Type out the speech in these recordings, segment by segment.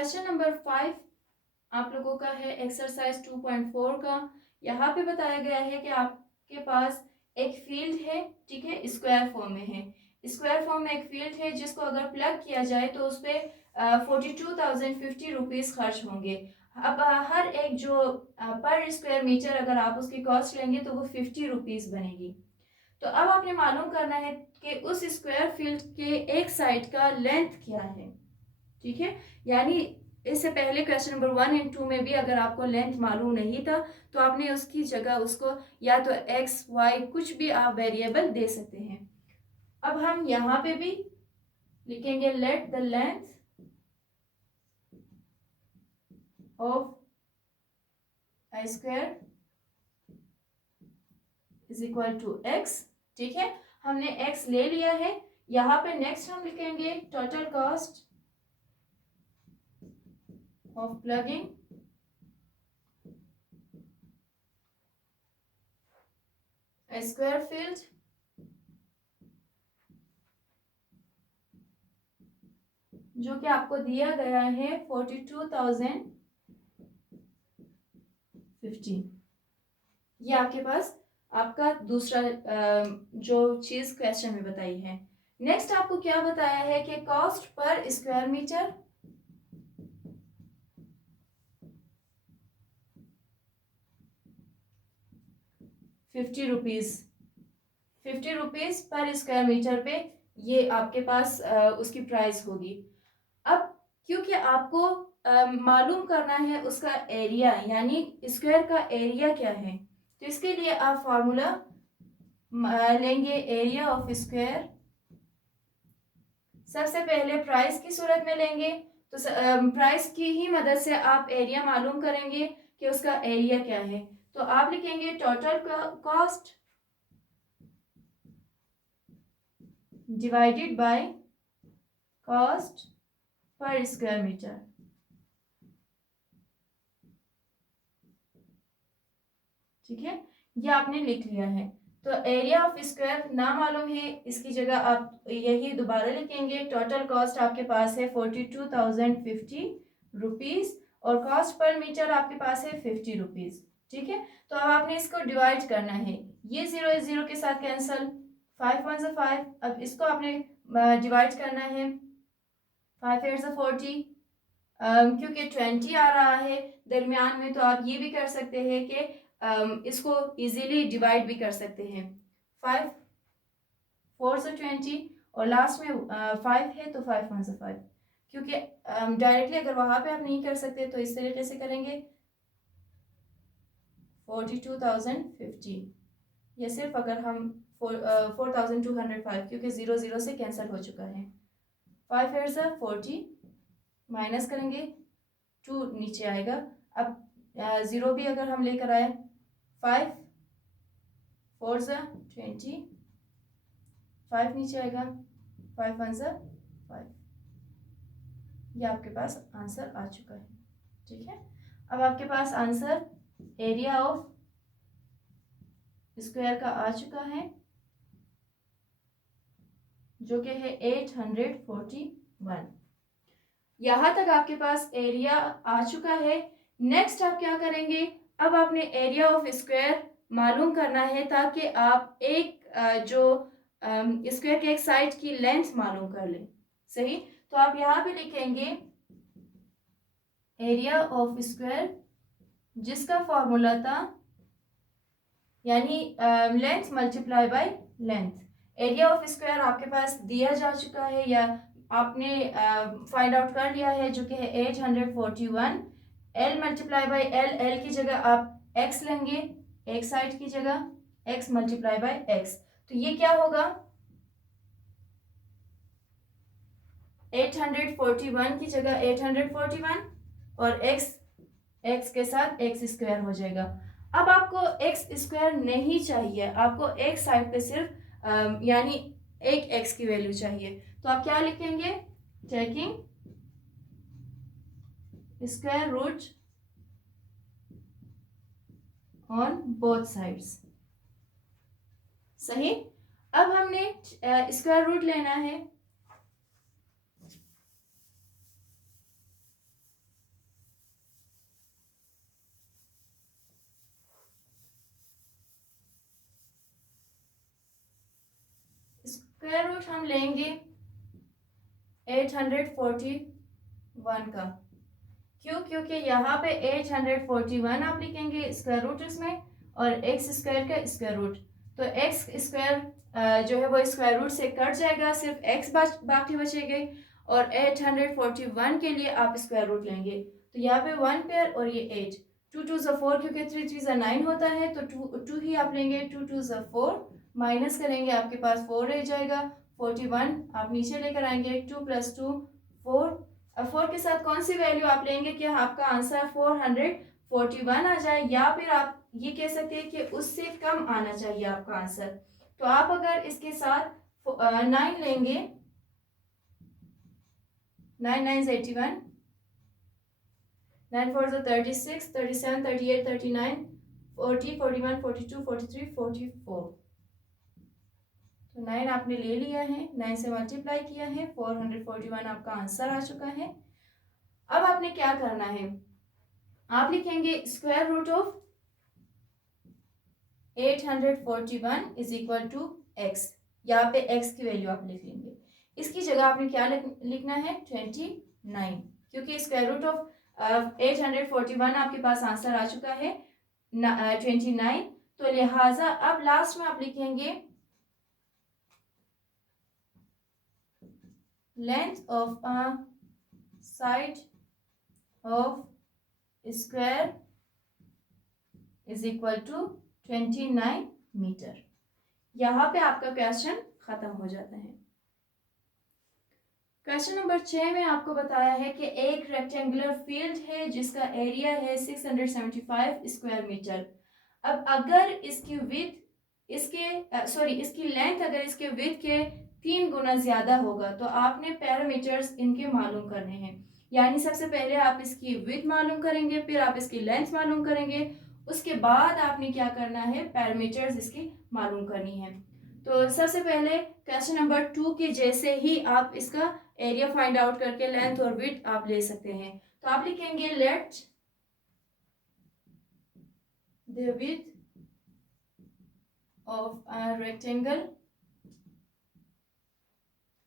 Question number 5 आप लोगों का है एक्सरसाइज 2.4 का। यहाँ पे बताया गया है कि आपके पास एक फील्ड है, ठीक है, स्क्वायर फॉर्म में है। स्क्वायर फॉर्म में एक फील्ड है जिसको अगर प्लग किया जाए तो उस पर 42,050 रुपीज़ खर्च होंगे। अब हर एक जो पर स्क्वायर मीटर अगर आप उसकी कॉस्ट लेंगे तो वो 50 रुपीज़ बनेगी। तो अब आपने मालूम करना है कि उस स्क्वायर फील्ड के एक साइड का लेंथ क्या है, ठीक है। यानी इससे पहले क्वेश्चन नंबर 1 एंड 2 में भी अगर आपको लेंथ मालूम नहीं था तो आपने उसकी जगह उसको या तो एक्स वाई कुछ भी आप वेरिएबल दे सकते हैं। अब हम यहाँ पे भी लिखेंगे let the length of I square is equal to x, ठीक है। हमने एक्स ले लिया है। यहाँ पे नेक्स्ट हम लिखेंगे total cost of plugging a square field जो कि आपको दिया गया है 42,050। ये आपके पास आपका दूसरा जो चीज क्वेश्चन में बताई है। नेक्स्ट आपको क्या बताया है कि cost per square metre 50 rupees, 50 rupees per square metre पे ये आपके पास उसकी प्राइस होगी। अब क्योंकि आपको मालूम करना है उसका एरिया, यानी स्क्वायर का एरिया क्या है, तो इसके लिए आप फॉर्मूला लेंगे एरिया ऑफ स्क्वायर। सबसे पहले प्राइस की सूरत में लेंगे तो प्राइस की ही मदद से आप एरिया मालूम करेंगे कि उसका एरिया क्या है। तो आप लिखेंगे total cost divided by cost per square metre, ठीक है। ये आपने लिख लिया है। तो एरिया ऑफ स्क्वायर ना मालूम है, इसकी जगह आप यही दोबारा लिखेंगे। टोटल कॉस्ट आपके पास है 42,050 रुपीज और कॉस्ट पर मीटर आपके पास है 50 रुपीज, ठीक है। तो अब आपने इसको डिवाइड करना है। ये 0 0 के साथ कैंसल, 5 1 से 5। अब इसको आपने डिवाइड करना है, 5 8 से 40। क्योंकि 20 आ रहा है दरमियान में तो आप ये भी कर सकते हैं कि इसको इजीली डिवाइड भी कर सकते हैं। 5 4 से 20 और लास्ट में 5 है तो 5 1 से 5। क्योंकि डायरेक्टली अगर वहां पे आप नहीं कर सकते तो इस तरीके से करेंगे 42,050। ये सिर्फ अगर हम 4,205 क्योंकि 0 0 से कैंसिल हो चुका है। 5 8 से 40 माइनस करेंगे 2 नीचे आएगा। अब 0 भी अगर हम लेकर आए 5 4 से 20, 5 नीचे आएगा, 5 1 से 5। ये आपके पास आंसर आ चुका है, ठीक है। अब आपके पास आंसर एरिया ऑफ स्क्वायर का आ चुका है जो कि है 841। यहां तक आपके पास एरिया आ चुका है। नेक्स्ट आप क्या करेंगे, अब आपने एरिया ऑफ स्क्वायर मालूम करना है ताकि आप एक जो स्क्वायर के एक साइड की लेंथ मालूम कर लें, सही। तो आप यहाँ पे लिखेंगे एरिया ऑफ स्क्वायर जिसका फॉर्मूला था यानी length multiply by length. Area of square आपके पास दिया जा चुका है या आपने फाइंड आउट कर लिया है जो कि है 841। L multiply by L, L की जगह आप एक्स लेंगे, एक साइड की जगह एक्स मल्टीप्लाई बाय एक्स। तो ये क्या होगा 841 की जगह 841 और एक्स एक्स के साथ एक्स स्क्वायर हो जाएगा। अब आपको एक्स स्क्वायर नहीं चाहिए, आपको एक साइड पे सिर्फ यानी एक एक्स की वैल्यू चाहिए। तो आप क्या लिखेंगे taking square root on both sides, सही। अब हमने स्क्वायर रूट लेना है। स्क्वायर रूट हम लेंगे 841 का। क्यों? क्योंकि यहाँ पे 841 आप लिखेंगे स्क्वायर रूट इसमें और एक्स स्क्वायर का स्क्वायर रूट, तो एक्स स्क्वायर जो है वो स्क्वायर रूट से कट जाएगा, सिर्फ एक्स बाकी बचेंगे और 841 के लिए आप स्क्वायर रूट लेंगे। तो यहाँ पे 1 पेयर और ये 8, 2 2 ज़ा 4 क्योंकि 3 3 ज़ा 9 होता है तो 2 ही आप लेंगे। 2 2 ज़ा 4 माइनस करेंगे आपके पास 4 रह जाएगा। 41 आप नीचे लेकर आएंगे, 2 + 2 4। अब 4 के साथ कौन सी वैल्यू आप लेंगे कि आपका आंसर 441 आ जाए, या फिर आप ये कह सकते हैं कि उससे कम आना चाहिए आपका आंसर। तो आप अगर इसके साथ 9 लेंगे, 9 9 81, 9 4 36, 37, 38, 39, 40, 41, 42, 43, 44। तो 9 आपने ले लिया है, 9 से मल्टीप्लाई किया है, 441 आपका आंसर आ चुका है। अब आपने क्या करना है, आप लिखेंगे square root of 841 is equal to x. यहाँ पे एक्स की वैल्यू आप लिख लेंगे, इसकी जगह आपने क्या लिखना है 29, क्योंकि स्क्वायर रूट ऑफ 841 आपके पास आंसर आ चुका है 29। तो लिहाजा अब लास्ट में आप लिखेंगे length of a side of square is equal to 29 metre. यहाँ पे आपका क्वेश्चन खत्म हो जाता है। क्वेश्चन नंबर 6 में आपको बताया है कि एक रेक्टेंगुलर फील्ड है जिसका एरिया है 675 स्क्वायर मीटर। अब अगर इसकी विड्थ इसकी लेंथ अगर इसके विड्थ के 3 गुना ज्यादा होगा तो आपने पैरामीटर्स इनके मालूम करने हैं। यानी सबसे पहले आप इसकी विड्थ मालूम करेंगे, फिर आप इसकी लेंथ मालूम करेंगे, उसके बाद आपने क्या करना है पैरामीटर्स इसकी मालूम करनी है। तो सबसे पहले क्वेश्चन नंबर 2 के जैसे ही आप इसका एरिया फाइंड आउट करके लेंथ और विड्थ आप ले सकते हैं। तो आप लिखेंगे let the width of a rectangle,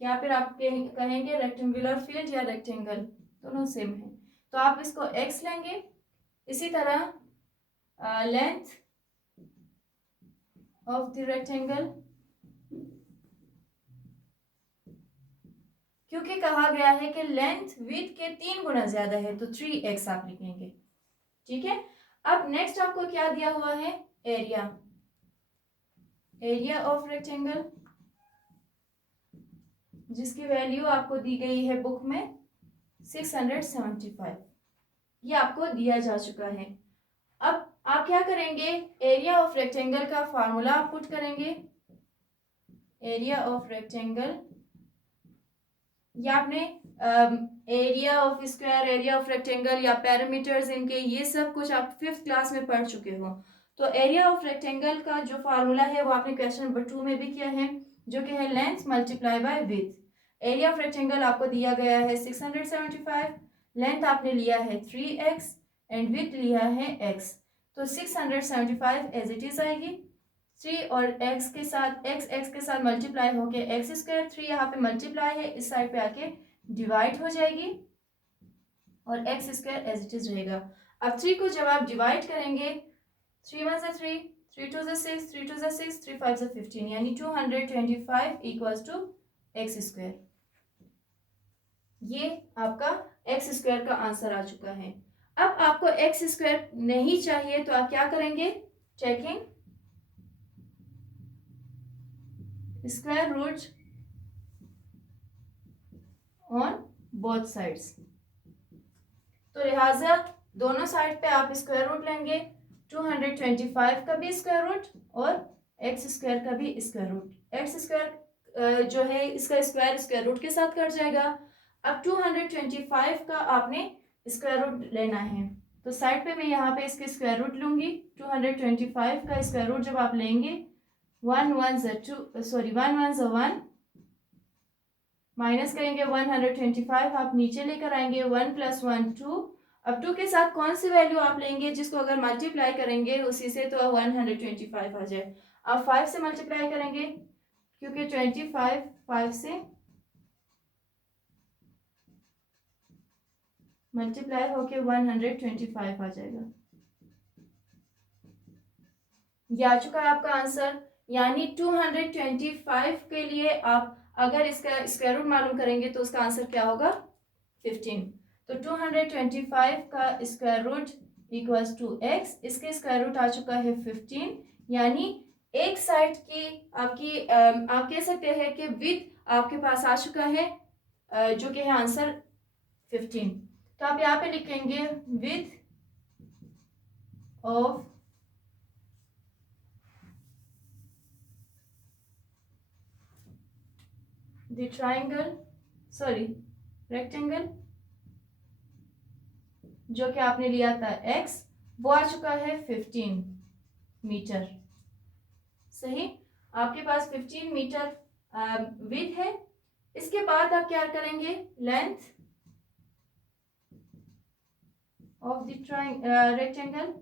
या फिर आप कहेंगे रेक्टेंगुलर फील्ड या रेक्टेंगल, दोनों सेम है। तो आप इसको x लेंगे। इसी तरह लेंथ ऑफ द रेक्टेंगल, क्योंकि कहा गया है कि लेंथ विड्थ के 3 गुना ज्यादा है तो 3x आप लिखेंगे। ठीक है। अब नेक्स्ट आपको क्या दिया हुआ है एरिया, एरिया ऑफ रेक्टेंगल जिसकी वैल्यू आपको दी गई है बुक में 675, ये आपको दिया जा चुका है। अब आप क्या करेंगे, एरिया ऑफ रेक्टेंगल का फार्मूला आप पुट करेंगे। एरिया ऑफ रेक्टेंगल, या आपने area of square, area of rectangle या पैरामीटर्स इनके ये सब कुछ आप 5th क्लास में पढ़ चुके हो। तो एरिया ऑफ रेक्टेंगल का जो फार्मूला है वो आपने क्वेश्चन नंबर 2 में भी किया है, जो कि है length multiply by width. Area of rectangle आपको दिया गया है 675, लेंथ आपने लिया है 3x एंड विड्थ लिया है x। तो 675 एज इट इज आएगी, 3 और x के साथ x के साथ मल्टीप्लाई होके एक्स स्क्वायर, 3 यहाँ पे मल्टीप्लाई है, इस साइड पे आके डिवाइड हो जाएगी और x square as it is रहेगा। अब 3 को जब आप डिवाइड करेंगे, 3 1 3, 3 2 6, 3 2 6, 3 5 15, यानी 225 इक्वल्स टू एक्स स्क्वायर। ये आपका एक्स स्क्वायर का आंसर आ चुका है। अब आपको एक्स स्क्वायर नहीं चाहिए तो आप क्या करेंगे, checking square root on both sides. तो लिहाजा दोनों साइड पे आप स्क्वायर रूट लेंगे, 225 का भी स्क्वायर रूट और एक्स स्क्वायर का भी स्क्वायर रूट। एक्स स्क्वायर जो है इसका स्क्वायर रूट के साथ कट जाएगा। अब 225 का आपने स्क्वायर रूट लेना है, तो साइड पे मैं यहाँ पे इसके स्क्वायर रूट लूंगी। 225 का स्क्वायर रूट जब आप लेंगे, 1 1 ज़ा 1 माइनस करेंगे 125, आप नीचे लेकर आएंगे 1 + 1 2। अब 2 के साथ कौन सी वैल्यू आप लेंगे जिसको अगर मल्टीप्लाई करेंगे उसी से तो 125 आ जाए। अब 5 से मल्टीप्लाई करेंगे क्योंकि 25 5 से मल्टीप्लाई होके 125 आ जाएगा। ये आ चुका है आपका आंसर। यानी 225 के लिए आप अगर इसका स्क्वायर रूट मालूम करेंगे तो उसका आंसर क्या होगा 15। तो 225 का square root equals to x, इसके स्क्वायर रूट आ चुका है 15। यानी एक साइड की आपकी आप कह सकते हैं कि विथ आपके पास आ चुका है जो कि है आंसर 15। तो आप यहाँ पे लिखेंगे width of the triangle rectangle जो कि आपने लिया था x, वो आ चुका है 15 मीटर। सही, आपके पास 15 मीटर विड्थ है। इसके बाद आप क्या करेंगे, लेंथ ऑफ द रेक्टेंगल,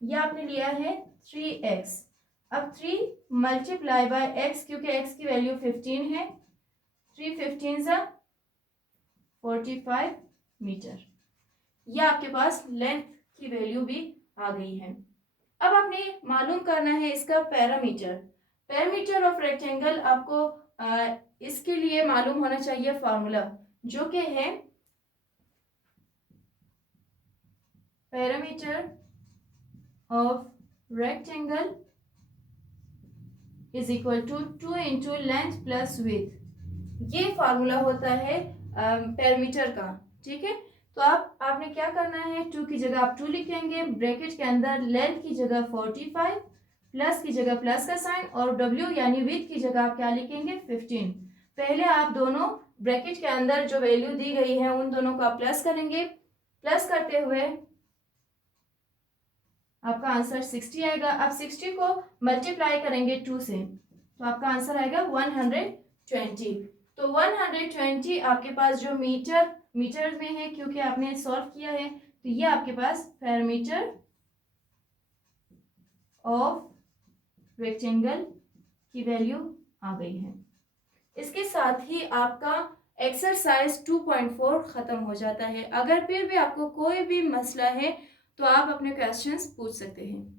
ये आपने लिया है 3x। अब 3 मल्टीप्लाई बाय x, क्योंकि x की वैल्यू 15 है, 3 15 सा 45 मीटर। यह आपके पास लेंथ की वैल्यू भी आ गई है। अब आपने मालूम करना है इसका पैरामीटर ऑफ रेक्टेंगल। आपको इसके लिए मालूम होना चाहिए फार्मूला, जो कि है parameter of rectangle is equal to 2 into length plus width. ये फार्मूला होता है पैरामीटर का। ठीक है, तो आपने क्या करना है, 2 की जगह आप 2 लिखेंगे, ब्रैकेट के अंदर लेंथ की जगह 45, प्लस की जगह प्लस का साइन, और w यानी विड्थ की जगह आप क्या लिखेंगे 15। पहले आप दोनों ब्रैकेट के अंदर जो वैल्यू दी गई है उन दोनों को आप प्लस करेंगे। प्लस करते हुए आपका आंसर 60 आएगा। अब 60 को मल्टीप्लाई करेंगे 2 से, तो आपका आंसर आएगा 120। तो 120 आपके पास जो मीटर में है, क्योंकि आपने सॉल्व किया है, तो ये आपके पास पैरामीटर ऑफ रेक्टेंगल की वैल्यू आ गई है। इसके साथ ही आपका एक्सरसाइज 2.4 खत्म हो जाता है। अगर फिर भी आपको कोई भी मसला है तो आप अपने क्वेश्चंस पूछ सकते हैं।